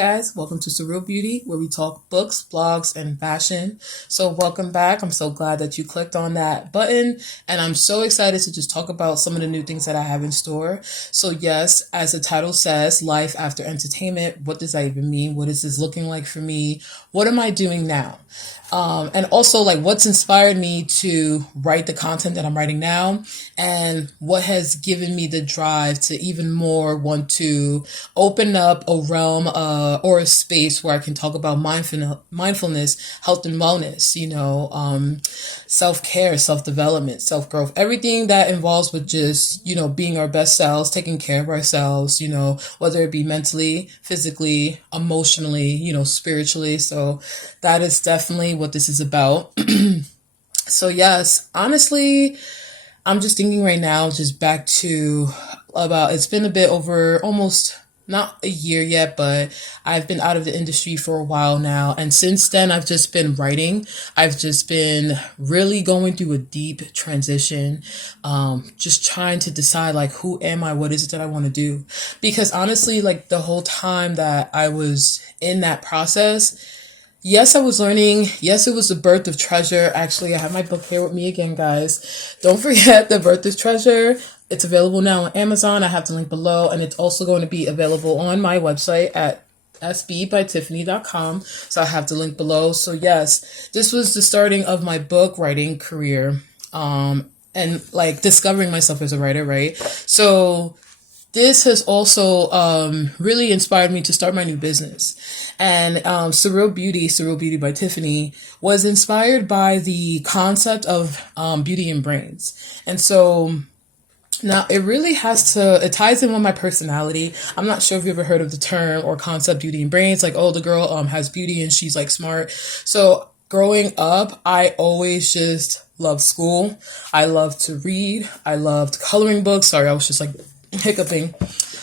Guys, welcome to Surreal Beauty, where we talk books, blogs, and fashion. So, welcome back. I'm so glad that you clicked on that button, and I'm so excited to just talk about some of the new things that I have in store. So, yes, as the title says, life after entertainment. What does that even mean? What is this looking like for me? What am I doing now? And also, like, what's inspired me to write the content that I'm writing now, and what has given me the drive to even more want to open up a realm or a space where I can talk about mindfulness, health and wellness, self care, self development, self growth, everything that involves with just, being our best selves, taking care of ourselves, whether it be mentally, physically, emotionally, spiritually. So that is definitely what this is about. So, yes, honestly, I'm just thinking right now, just back to about, it's been a bit over almost not a year yet, but I've been out of the industry for a while now. And since then, I've just been writing. I've just been really going through a deep transition, just trying to decide, like, who am I? What is it that I want to do? Because honestly, like, the whole time that I was in that process, yes, I was learning. Yes, it was the birth of treasure. Actually, I have my book here with me again, guys. Don't forget the birth of treasure. It's available now on Amazon. I have the link below, and it's also going to be available on my website at sbbytiffany.com. So I have the link below. So yes, this was the starting of my book writing career. And like discovering myself as a writer, right? So this has also really inspired me to start my new business. And Surreal Beauty by Tiffany, was inspired by the concept of beauty and brains. And so now it really it ties in with my personality. I'm not sure if you ever heard of the term or concept beauty and brains, like, oh, the girl has beauty and she's like smart. So growing up, I always just loved school. I loved to read. I loved coloring books. Sorry, I was just like hiccuping.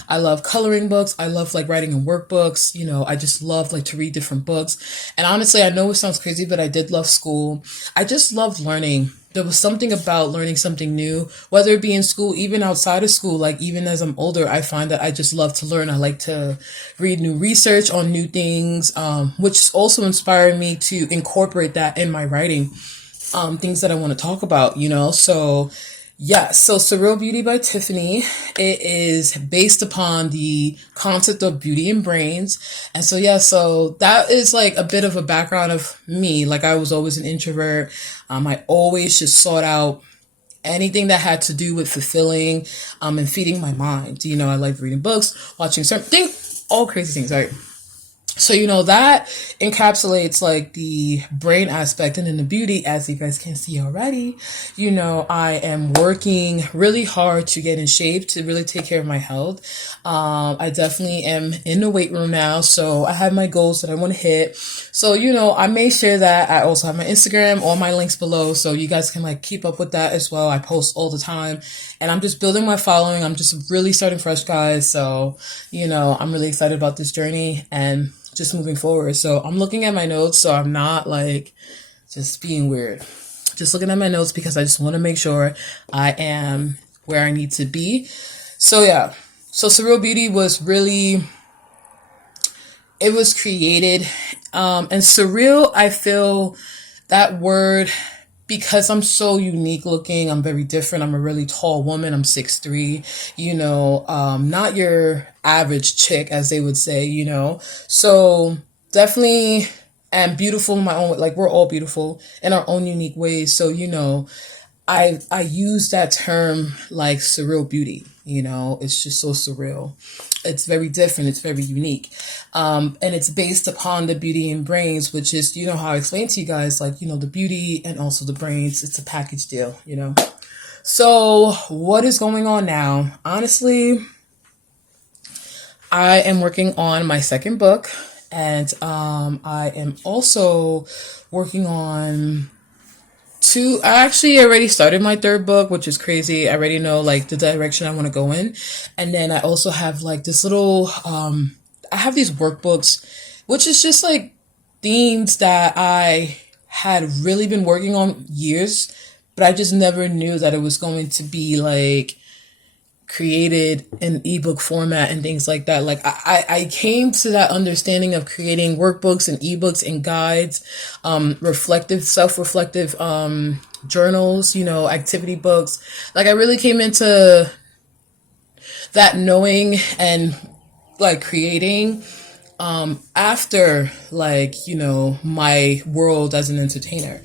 I love coloring books. I love like writing in workbooks. I just love like to read different books. And honestly, I know it sounds crazy, but I did love school. I just loved learning. There was something about learning something new, whether it be in school, even outside of school. Like, even as I'm older, I find that I just love to learn. I like to read new research on new things, which also inspired me to incorporate that in my writing, things that I want to talk about, So yeah, so Surreal Beauty by Tiffany, it is based upon the concept of beauty and brains. And so, yeah, so that is like a bit of a background of me. Like, I was always an introvert. I always just sought out anything that had to do with fulfilling, and feeding my mind. I like reading books, watching certain things, all crazy things, right? So, that encapsulates like the brain aspect, and then the beauty, as you guys can see already. I am working really hard to get in shape, to really take care of my health. I definitely am in the weight room now. So I have my goals that I want to hit. So, I may share that. I also have my Instagram, all my links below. So you guys can like keep up with that as well. I post all the time, and I'm just building my following. I'm just really starting fresh, guys. So, I'm really excited about this journey and just moving forward. So I'm looking at my notes, so I'm not like just being weird. Just looking at my notes because I just want to make sure I am where I need to be. So yeah. So Surreal Beauty was really, it was created. And surreal, I feel that word, because I'm so unique looking, I'm very different. I'm a really tall woman. I'm 6'3", not your average chick, as they would say, So definitely am beautiful in my own way. Like, we're all beautiful in our own unique ways. So, I use that term like surreal beauty, it's just so surreal. It's very different. It's very unique. And it's based upon the beauty and brains, which is, how I explained to you guys, like, the beauty and also the brains. It's a package deal. So what is going on now? Honestly, I am working on my second book, and I am also working on I actually already started my third book, which is crazy. I already know like the direction I want to go in. And then I also have like this little, I have these workbooks, which is just like themes that I had really been working on years, but I just never knew that it was going to be like created an ebook format and things like that. Like I came to that understanding of creating workbooks and ebooks and guides, self-reflective journals, activity books. Like I really came into that knowing and like creating after my world as an entertainer.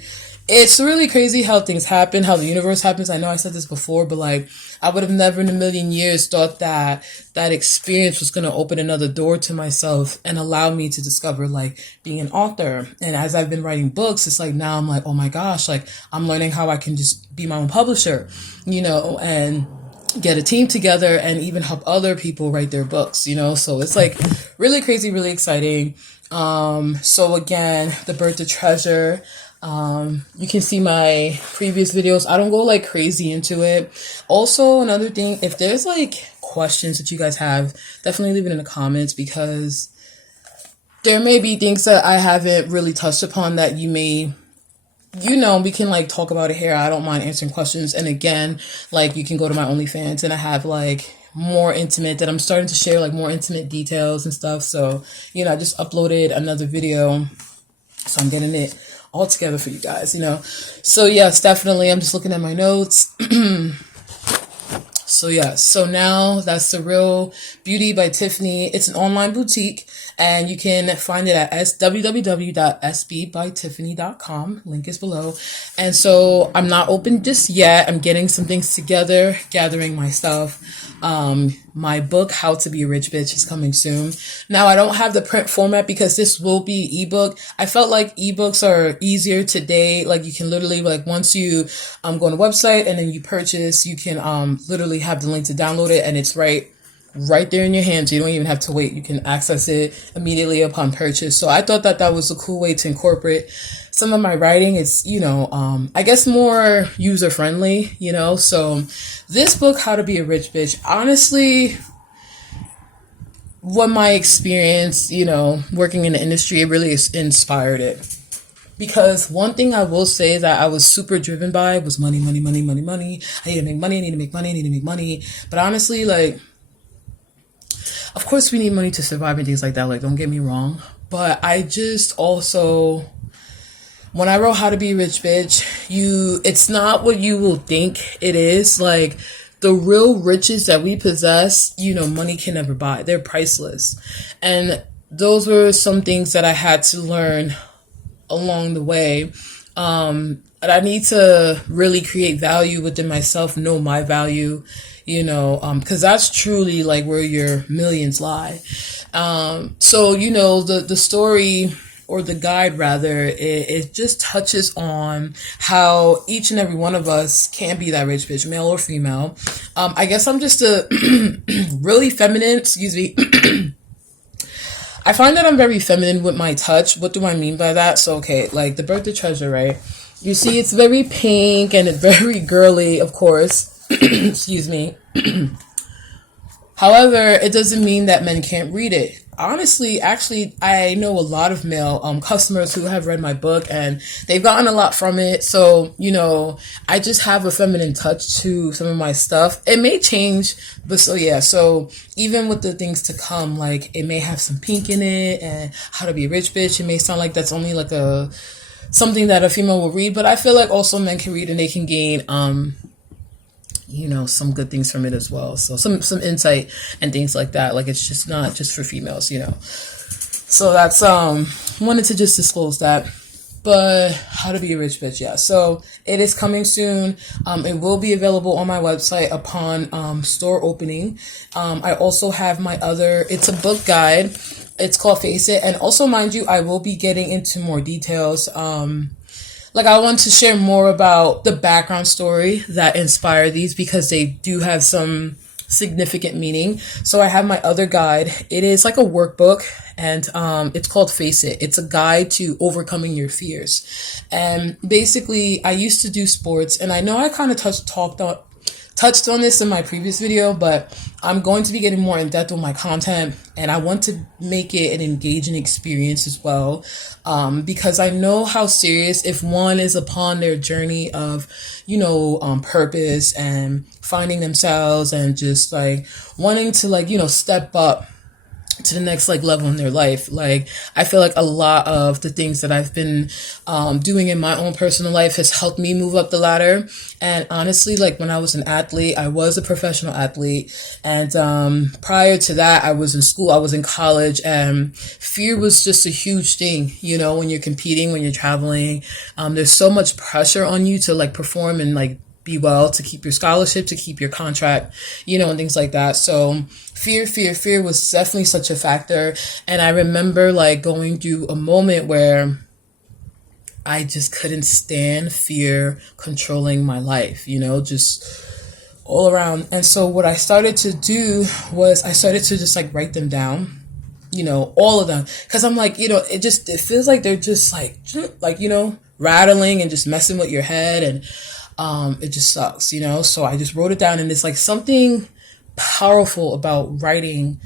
It's really crazy how things happen, how the universe happens. I know I said this before, but like I would have never in a million years thought that that experience was going to open another door to myself and allow me to discover like being an author. And as I've been writing books, it's like now I'm like, oh my gosh, like I'm learning how I can just be my own publisher, and get a team together and even help other people write their books, so it's like really crazy, really exciting. So again, the Birth to Treasure, you can see my previous videos. I don't go like crazy into it. Also, another thing, if there's like questions that you guys have, definitely leave it in the comments, because there may be things that I haven't really touched upon that you may we can like talk about it here. I don't mind answering questions. And again, like you can go to my OnlyFans and I have like more intimate that I'm starting to share, like more intimate details and stuff. So, I just uploaded another video. So I'm getting it all together for you guys, So yes, definitely. I'm just looking at my notes. So now that's Surreal Beauty by Tiffany. It's an online boutique, and you can find it at www.sbbytiffany.com. Link is below. And so I'm not open just yet. I'm getting some things together, gathering my stuff. My book, How to Be a Rich Bitch, is coming soon. Now, I don't have the print format because this will be ebook. I felt like ebooks are easier today. Like you can literally, like once you go on a website and then you purchase, you can literally have the link to download it, and it's right there in your hands. You don't even have to wait. You can access it immediately upon purchase. So I thought that that was a cool way to incorporate some of my writing. It's, I guess more user friendly, So this book, How to Be a Rich Bitch, honestly, what my experience, working in the industry, it really inspired it. Because one thing I will say that I was super driven by was money, money, money, money, money. I need to make money, I need to make money, I need to make money. But honestly, like, of course we need money to survive and things like that. Like, don't get me wrong. But I just also, when I wrote How to Be a Rich Bitch, it's not what you will think it is. Like, the real riches that we possess, money can never buy. They're priceless. And those were some things that I had to learn along the way. And I need to really create value within myself, know my value, because that's truly like where your millions lie. So, the story, or the guide rather, it just touches on how each and every one of us can be that rich bitch, male or female. I guess I'm just a really feminine, excuse me. I find that I'm very feminine with my touch. What do I mean by that? So, okay, like the Birth to Treasure, right? You see, it's very pink and it's very girly, of course. Excuse me. However, it doesn't mean that men can't read it. Honestly, actually, I know a lot of male customers who have read my book and they've gotten a lot from it. So, I just have a feminine touch to some of my stuff. It may change, but so yeah. So even with the things to come, like it may have some pink in it, and How to Be a Rich Bitch, it may sound like that's only like something that a female will read, but I feel like also men can read and they can gain some good things from it as well. So some insight and things like that. Like it's just not just for females, So that's wanted to just disclose that. But How to Be a Rich Bitch, yeah. So it is coming soon. It will be available on my website upon store opening. I also have it's a book guide. It's called Face It. And also, mind you, I will be getting into more details. Like I want to share more about the background story that inspired these, because they do have some significant meaning. So I have my other guide. It is like a workbook, and it's called Face It. It's a guide to overcoming your fears. And basically, I used to do sports, and I know I kind of touched on this in my previous video, but I'm going to be getting more in depth with my content, and I want to make it an engaging experience as well, because I know how serious, if one is upon their journey of, purpose and finding themselves and just like wanting to like, step up to the next like level in their life. Like, I feel like a lot of the things that I've been doing in my own personal life has helped me move up the ladder. And honestly, like when I was an athlete, I was a professional athlete, and prior to that, I was in school, I was in college, and fear was just a huge thing. When you're competing, when you're traveling, there's so much pressure on you to like perform and like be well, to keep your scholarship, to keep your contract, and things like that. So fear was definitely such a factor. And I remember like going through a moment where I just couldn't stand fear controlling my life, just all around. And so what I started to do was I started to just like write them down, all of them. Cause I'm like, it feels like they're just like, rattling and just messing with your head. And it just sucks, So I just wrote it down, and it's like something powerful about writing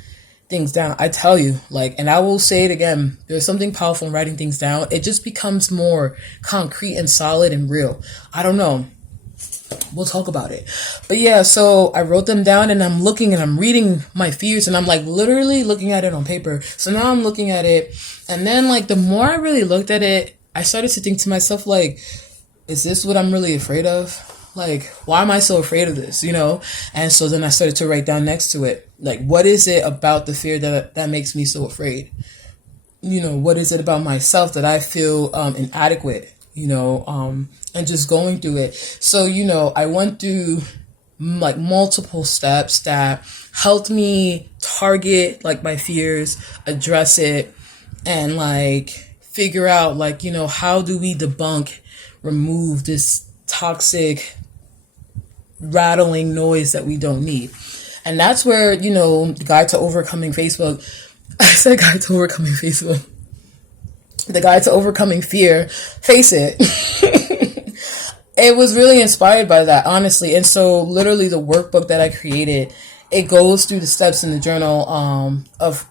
things down. I tell you, like, and I will say it again, there's something powerful in writing things down. It just becomes more concrete and solid and real. I don't know. We'll talk about it. But yeah, so I wrote them down, and I'm looking and I'm reading my fears, and I'm like literally looking at it on paper. So now I'm looking at it, and then like the more I really looked at it, I started to think to myself, like, is this what I'm really afraid of? Like, why am I so afraid of this, And so then I started to write down next to it, like, what is it about the fear that makes me so afraid? What is it about myself that I feel inadequate, and just going through it. So, I went through like multiple steps that helped me target like my fears, address it, and like figure out like, how do we remove this toxic rattling noise that we don't need. And that's where, the guide to overcoming Facebook, I said guide to overcoming Facebook, the guide to overcoming fear, face it. It was really inspired by that, honestly. And so literally the workbook that I created, it goes through the steps in the journal of,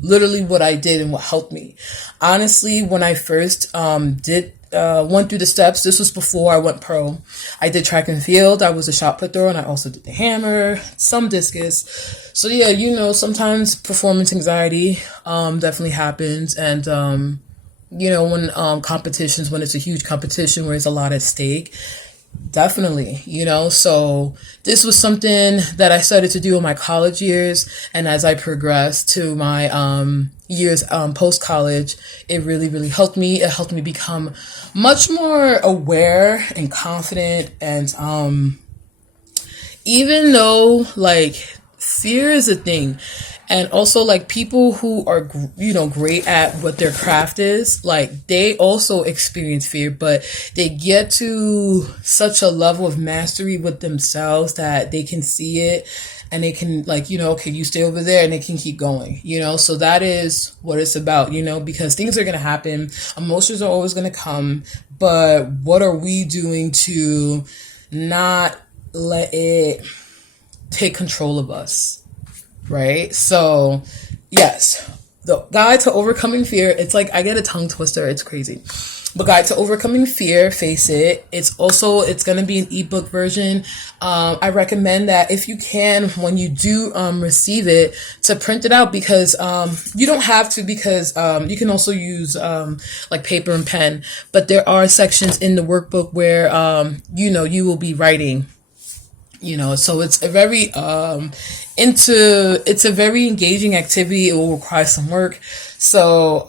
literally what I did and what helped me. Honestly, when I first went through the steps, this was before I went pro. I did track and field. I was a shot put thrower, and I also did the hammer, some discus. So yeah, sometimes performance anxiety definitely happens. And when competitions, when it's a huge competition where there's a lot at stake, definitely, so this was something that I started to do in my college years. And as I progressed to my years post-college, it really, really helped me. It helped me become much more aware and confident. And even though like fear is a thing, and also like people who are, great at what their craft is, like they also experience fear, but they get to such a level of mastery with themselves that they can see it, and they can like, okay, you stay over there, and they can keep going, so that is what it's about, because things are going to happen. Emotions are always going to come, but what are we doing to not let it take control of us? Right? So yes, the guide to overcoming fear, it's like, I get a tongue twister. It's crazy. But guide to overcoming fear, face it. It's going to be an ebook version. I recommend that if you can, when you do receive it, to print it out, because you don't have to, because you can also use like paper and pen. But there are sections in the workbook where you will be writing. So it's a very it's a very engaging activity. It will require some work. So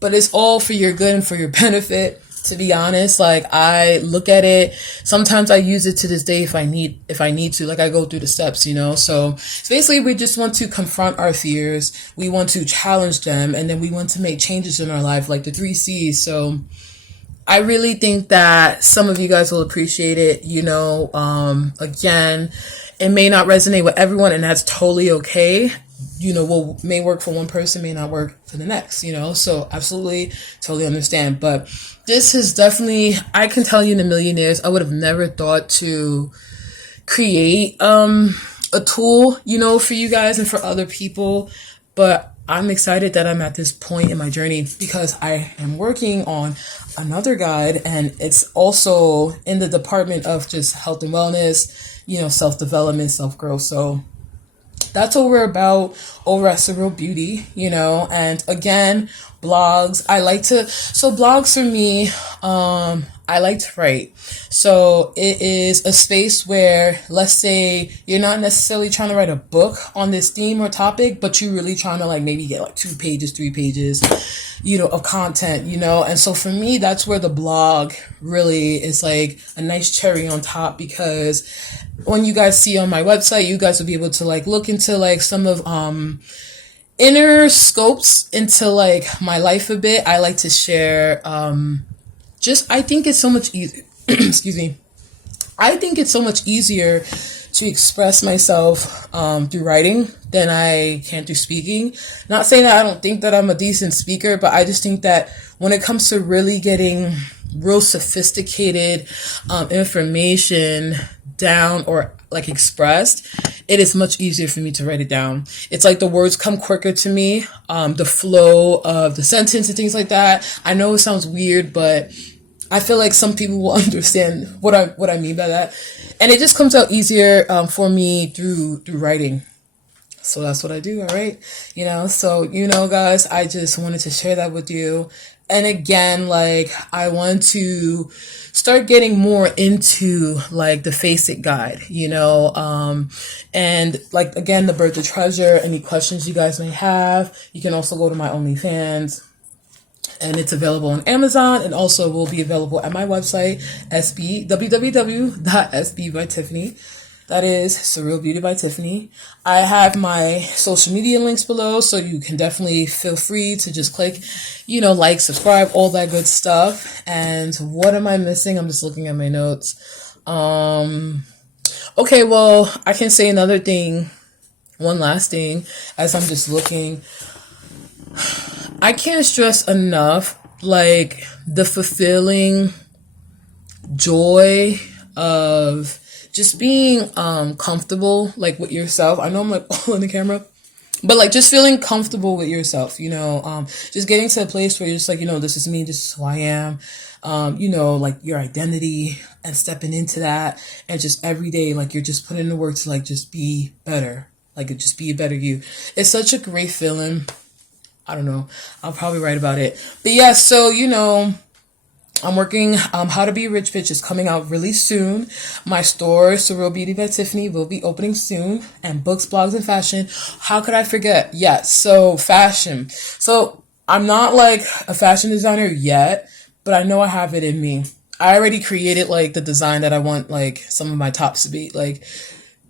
but it's all for your good and for your benefit, to be honest. Like, I look at it, sometimes I use it to this day if I need to, like I go through the steps, So basically we just want to confront our fears. We want to challenge them, and then we want to make changes in our life, like the 3 C's. So I really think that some of you guys will appreciate it. Again, it may not resonate with everyone, and that's totally okay. What may work for one person may not work for the next, so absolutely, totally understand. But this is definitely, I can tell you in a million years, I would have never thought to, create a tool, for you guys and for other people. But I'm excited that I'm at this point in my journey because I am working on another guide, and it's also in the department of just health and wellness, self-development, self-growth. So that's what we're about over at Surreal Beauty, and again, blogs. So blogs for me, I like to write. So it is a space where, let's say you're not necessarily trying to write a book on this theme or topic, but you're really trying to like maybe get like 2 pages, 3 pages, of content, and so for me, that's where the blog really is like a nice cherry on top, because when you guys see on my website, you guys will be able to like look into like some of inner scopes into like my life a bit. I like to share I think it's so much easier excuse me. I think it's so much easier to express myself through writing than I can through speaking. Not saying that I don't think that I'm a decent speaker, but I just think that when it comes to really getting real sophisticated information down or like expressed, it is much easier for me to write it down. It's like the words come quicker to me, the flow of the sentence and things like that. I know it sounds weird, but I feel like some people will understand what I mean by that, and it just comes out easier for me through writing. So that's what I do. All right, So guys, I just wanted to share that with you. And again, like I want to start getting more into like the Face It guide, and like again, the Birth of Treasure. Any questions you guys may have, you can also go to my OnlyFans. And it's available on Amazon, and also will be available at my website, www.sb by Tiffany. That is Surreal Beauty by Tiffany. I have my social media links below, so you can definitely feel free to just click, like, subscribe, all that good stuff. And what am I missing? I'm just looking at my notes. Okay, well, I can say another thing, one last thing, as I'm just looking. I can't stress enough, like, the fulfilling joy of just being comfortable, like, with yourself. I know I'm, like, all in the camera, but, like, just feeling comfortable with yourself, just getting to a place where you're just like, this is me, this is who I am, like, your identity, and stepping into that, and just every day, like, you're just putting in the work to, like, just be better, like, just be a better you. It's such a great feeling. I don't know. I'll probably write about it. But yeah, so, I'm working, How to Be a Rich Bitch is coming out really soon. My store, Surreal Beauty by Tiffany, will be opening soon. And books, blogs, and fashion. How could I forget? Yes, so fashion. So I'm not like a fashion designer yet, but I know I have it in me. I already created like the design that I want like some of my tops to be. Like,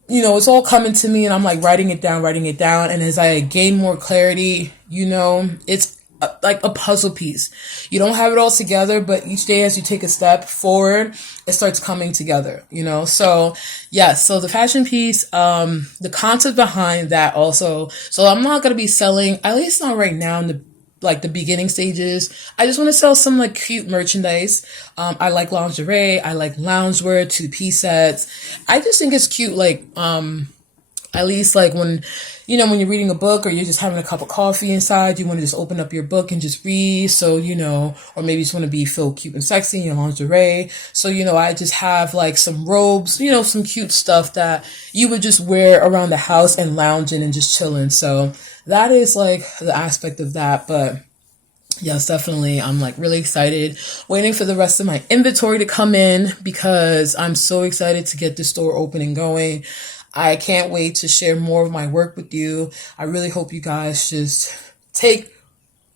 it's all coming to me, and I'm like writing it down. And as I gain more clarity, it's like a puzzle piece. You don't have it all together, but each day as you take a step forward, it starts coming together, So yeah, so the fashion piece, the concept behind that also. So I'm not going to be selling, at least not right now in the beginning stages. I just want to sell some like cute merchandise. I like lingerie. I like loungewear, 2-piece sets. I just think it's cute. Like, at least like when you're reading a book or you're just having a cup of coffee inside, you want to just open up your book and just read. So, or maybe you just want to feel cute and sexy in your lingerie. So, I just have like some robes, some cute stuff that you would just wear around the house and lounging and just chilling. So that is like the aspect of that. But yes, definitely. I'm like really excited, waiting for the rest of my inventory to come in because I'm so excited to get the store open and going. I can't wait to share more of my work with you. I really hope you guys just take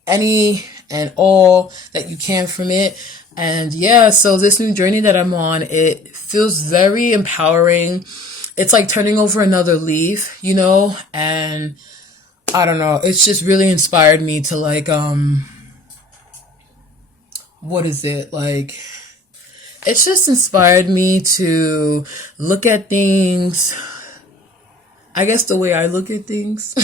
any and all that you can from it. And yeah, so this new journey that I'm on, it feels very empowering. It's like turning over another leaf, and I don't know. It's just really inspired me to like, what is it? Like, it's just inspired me to look at things, I guess the way I look at things.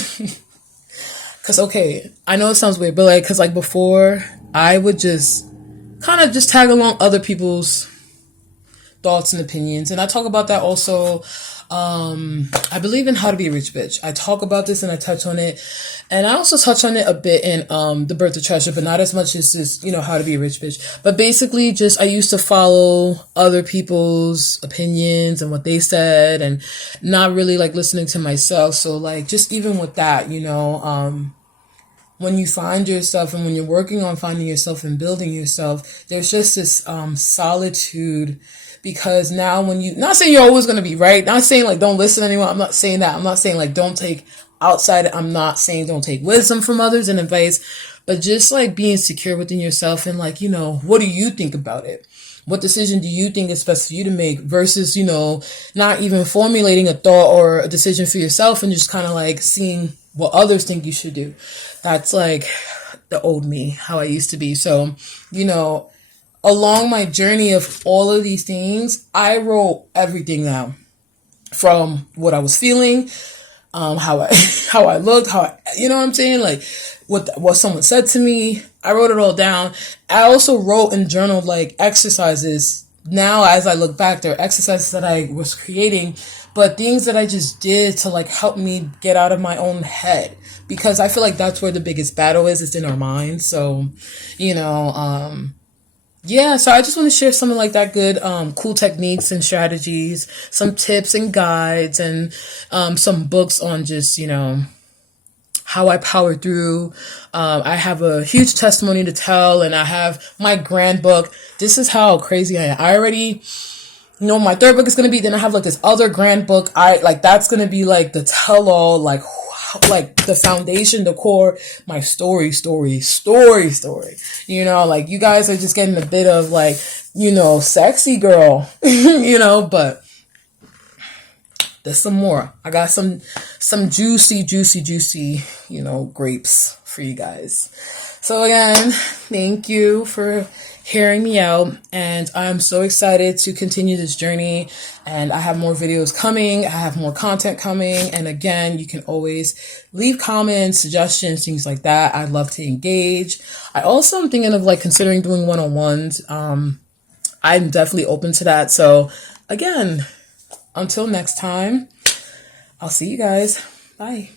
Cause okay, I know it sounds weird, but like, cause like before I would just kind of just tag along other people's thoughts and opinions. And I talk about that also I believe in How to Be a Rich Bitch. I talk about this and I touch on it. And I also touch on it a bit in The Birth of Treasure, but not as much as just, How to Be a Rich Bitch. But basically just I used to follow other people's opinions and what they said and not really like listening to myself. So like just even with that, when you find yourself and when you're working on finding yourself and building yourself, there's just this solitude, because now when you, not saying you're always going to be right, not saying like don't listen to anyone, I'm not saying that, I'm not saying like don't take outside, I'm not saying don't take wisdom from others and advice, but just like being secure within yourself and like, what do you think about it? What decision do you think is best for you to make versus, not even formulating a thought or a decision for yourself and just kind of like seeing what others think you should do. That's like the old me, how I used to be. So, along my journey of all of these things, I wrote everything down from what I was feeling, how I how I looked, you know what I'm saying? Like what someone said to me. I wrote it all down. I also wrote and journaled like exercises. Now, as I look back, there are exercises that I was creating, but things that I just did to like help me get out of my own head, because I feel like that's where the biggest battle is. It's in our minds. So, yeah, so I just want to share something like that good, cool techniques and strategies, some tips and guides, and some books on just, how I powered through. I have a huge testimony to tell, and I have my grand book. This is how crazy I am. I already my third book is going to be, then I have like this other grand book. That's going to be like the tell all, like the foundation, the core, my story. Like you guys are just getting a bit of like, sexy girl, but there's some more. I got some juicy, grapes for you guys. So again, thank you for hearing me out, and I'm so excited to continue this journey, and I have more videos coming, I have more content coming, and again, you can always leave comments, suggestions, things like that. I'd love to engage. I also am thinking of like considering doing one-on-ones. I'm definitely open to that. So again, until next time, I'll see you guys. Bye.